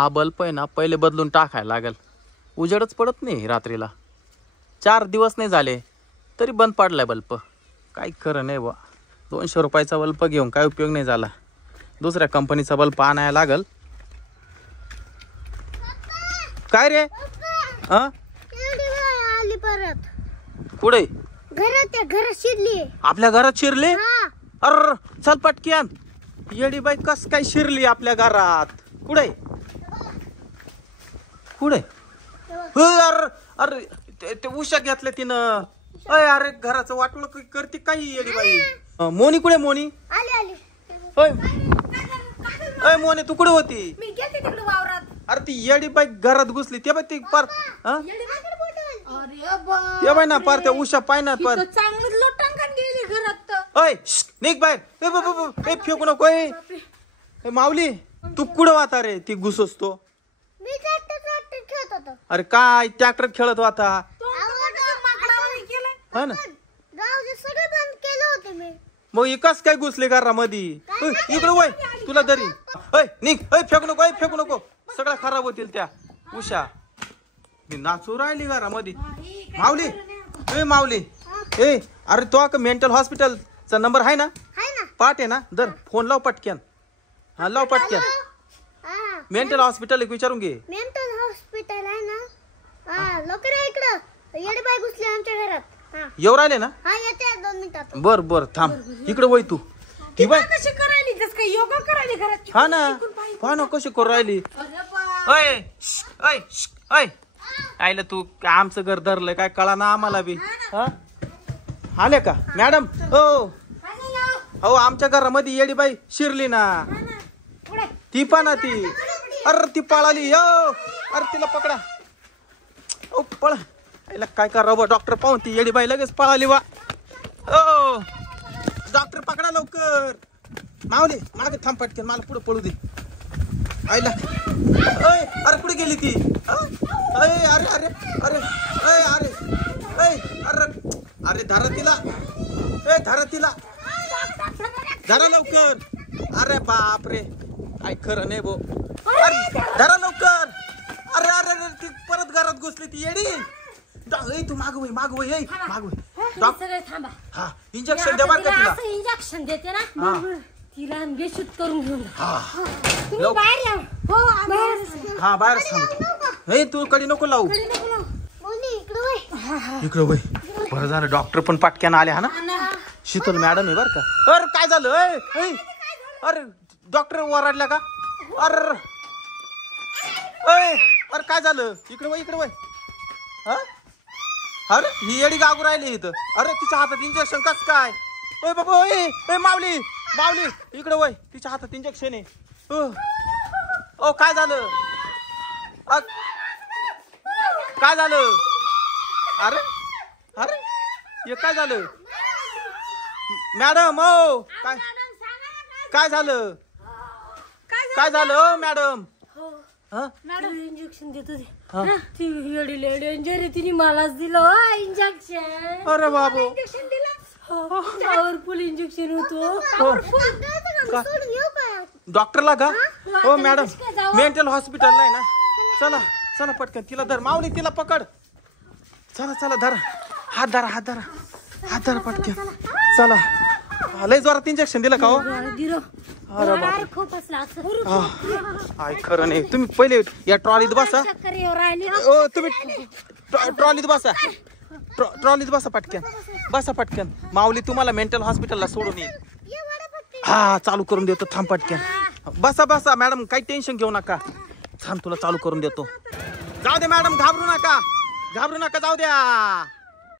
हा बल्ब आहे ना पहिले बदलून टाकायला लागेल. उजेडच पडत नाही रात्रीला. 4 दिवस नाही झाले तरी बंद पडलाय बल्ब. काही खरं नाही बा. 200 रुपयाचा बल्ब घेऊन काय उपयोग नाही झाला. दुसऱ्या कंपनीचा बल्ब आणायला लागल. काय रे? हा आली परत. पुढे घरात शिरली. आपल्या घरात शिरली? अर चल पटक्यान. येडी बाई कस काय शिरली आपल्या घरात? कुठे कुठे? अरे अरे ते उशा घेतल्या तिनं. अरे घराचं वाटोळ करते काही येडी बाई. मोनी कुठे? मोनी आली. अय मोनी तू कुठे होती? मी गेले तिकडे वावरात. अरे ती येडी बाई घरात घुसली. ते बाई ती पार ते बाई ना पार त्या उषा पाय ना पार चांगलं लोटांगण गेली घरात. अय निघ बाहेर. फेकू नको. माऊली तू कुठं वाता रे? ती घुसोस तो. मी ट्रॅक्टर खेळत होतो. अरे काय ट्रॅक्टर खेळत होता? हा ना गावचे सगळे बंद केले होते मी. मग इकाच काय घुसले घरामध्ये? इकडे वय तुला तरी. निघ. फेकू नको. सगळं खराब होतील त्या उषा. मी नाचू राहिली घरामध्ये. माऊली अरे तो का मेंटल हॉस्पिटलचा नंबर आहे ना? पाठ आहे ना? दर फोन लाव पटक्यान. हा लाव पटक्यान. मेंटल हॉस्पिटल विचारून घे. मेंटल हॉस्पिटल आहे ना? लवकर या इकडं. येडे बाई घुसली आमच्या घरात. येऊ राहिले ना? हा येते 2 मिनिटात. बर थांब. इकडे वय तू. ही बाई कशी करायली? जस काही योगा करायली घरात. हा ना पहा ना कशी करू राहिली. आईला तू आमचं घर धरलंय काय कळा ना आम्हाला बी. आले का मॅडम? हो आमच्या घरामध्ये येडी बाई शिरली ना. ती पण ना ती. अरे ती पळाली. अरे तिला पकडा. पळ. काय करावं? डॉक्टर पाहून ती येडी बाई लगेच पळाली वा. डॉक्टर पकडा लवकर. माऊली मागे थांब पटकन. मला पुढे पळू दे. आईला अरे कुठे गेली ती? अरे धरा तिला. धरा लवकर. अरे बाप रे काय खरं नाही भो. अरे धरा लवकर. अरे ती परत घरात घुसली ती येडी. तू माग वय. हा इंजेक्शन दे बरं का तिला. इंजेक्शन देते ना तिला बेशुद्ध करून घेऊन. बाहेर थांब. तू कडी नको लावू. इकडे वय. बरं झालं डॉक्टर पण पाटक्यानं आले. हा ना शीतल मॅडम आहे बर का. अरे काय झालं? अरे डॉक्टर ओरडल्या का? अरे काय झालं? इकडे वय. अरे ही येडी गागू राहिली इथं. अरे तिच्या हातात इंजेक्शन कस काय? बाबा माऊली इकडे वय. तिच्या हातात इंजेक्शन आहे. काय झालं? काय झालं? अरे हे काय झालं? मॅडम काय झालं? काय झालं मॅडम? मॅडम इंजेक्शन देत होते. ती येडी डेंजर तिने मलाच दिलं इंजेक्शन. अरे बाबू पॉवरफुल इंजेक्शन होतो. डॉक्टरला का? हो मॅडम मेंटल हॉस्पिटल नाही ना. चला पटकन तिला धर. माऊली तिला पकड. चला धरा. हात धरा पटकन. चला लय जोरात इंजेक्शन दिलं का हो? अरे बाबा खरं नाही. तुम्ही पहिले या ट्रॉलीत बसा. तुम्ही ट्रॉलीत बसा पटकन. माऊली तुम्हाला मेंटल हॉस्पिटलला सोडून येईल. चालू करून देतो. थांब पटकन. बसा मॅडम काही टेन्शन घेऊ नका. थांब तुला चालू करून देतो. जाऊ दे मॅडम घाबरू नका जाऊ द्या.